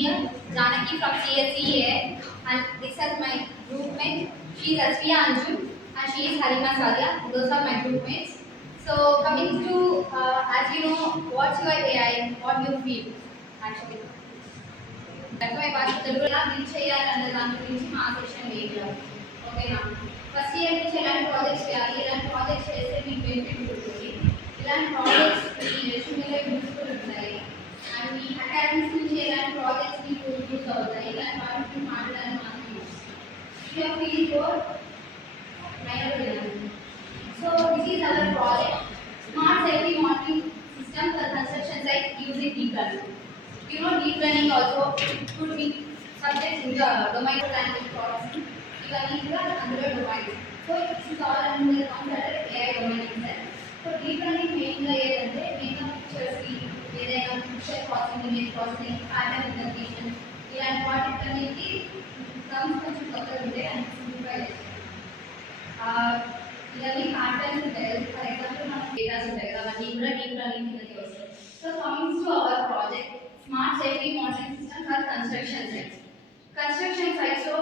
here, Janaki from CSE, and this is my group mate. She is Asfiya Anju, and she is Harima Sadia. Those are my group mates. So coming to, as you know, what's your AI? What do you feel actually? తక్కువ భాష తెలుగులో బిల్ చేయాలన్న దాని గురించి మా సెషన్ వేయాలి. ఓకేనా? First year నుంచి ఎలాంటి ప్రాజెక్ట్స్ చేయాలి, ఇలాంటి ప్రాజెక్ట్స్ చేస్తే మీకు బెనిఫిట్ ఉంటుంది, ఇలాంటి ప్రాజెక్ట్స్ మీ రెజ్యూమేలో యూస్ఫుల్ ఉంటాయి, అండ్ మీ అకాడమిక్స్ నుంచి ఎలాంటి ప్రాజెక్ట్స్ మీకు యూజ్ అవుతాయి, ఇలాంటి వాటి గురించి మాట్లాడాలని మాత్రమే feel for so this is our project smart safety monitoring system for construction site using deep learning. You know, deep learning also could be subjects in the domain planning process. Even in the under domain. So this is all under the concept AI domain itself. So deep learning mainly ఏదంటే మేము పిక్చర్స్ కి ఏదైనా picture processing, image processing, pattern recognition ఇలాంటి వాటికి టర్మ్స్ కొంచెం కొత్తగా ఉంటాయి and simplify చేస్తాం. ఇవన్నీ ప్యాటర్న్స్ ఉంటాయి. ఫర్ ఎగ్జాంపుల్ మనకు డేటాస్ ఉంటాయి కదా, అవన్నీ కూడా డీప్ లెర్నింగ్ కిందకి వస్తాయి. So comings to our project smart safety monitoring system for construction sites. Construction sites లో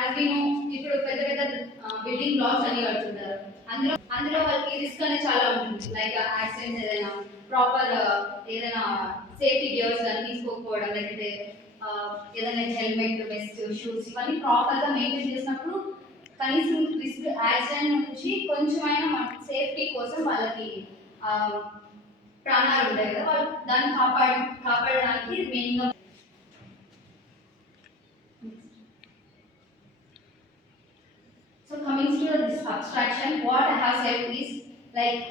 యాజ్ వి నో ఇప్పుడు పెద్ద పెద్ద బిల్డింగ్ బ్లాక్స్ అని కడుతుంటారు. అందులో వాళ్ళకి రిస్క్ అనేది చాలా ఉంటుంది. లైక్ యాక్సిడెంట్స్, ఏదైనా ప్రాపర్ ఏదైనా సేఫ్టీ గేర్స్ కానీ తీసుకోకపోవడం, లేకపోతే ఏదైనా హెల్మెట్, వెస్ట్, షూస్ ఇవన్నీ ప్రాపర్గా మెయింటైన్ చేసినప్పుడు కనీసం రిస్క్ యాక్సిడెంట్ నుంచి కొంచెమైనా సేఫ్టీ కోసం వాళ్ళకి ప్రాణాలు ఉంటాయి కదా, వాళ్ళు దాన్ని కాపాడడానికి మెయిన్గా. So comings to this abstraction, what I have said is like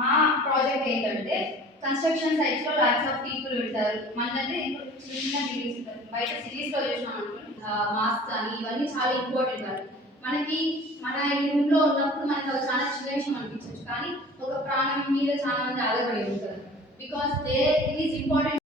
మా ప్రాజెక్ట్ ఏంటంటే కన్స్ట్రక్షన్ సైట్స్ లో లాట్స్ ఆఫ్ పీపుల్ ఉంటారు. మనకంటే చిన్న బిల్డింగ్స్ ఉంటారు, బయట సిటీస్ లో చూసినాం అనుకోండి మాస్క్ అని ఇవన్నీ చాలా ఇంపార్టెంట్. మనకి మన రూమ్ లో ఉన్నప్పుడు మనకి అవి చాలా చిన్న విషయం అనిపించవచ్చు, కానీ ఒక ప్రాణం మీద చాలా మంది ఆధారపడి ఉంటారు. Because it is important.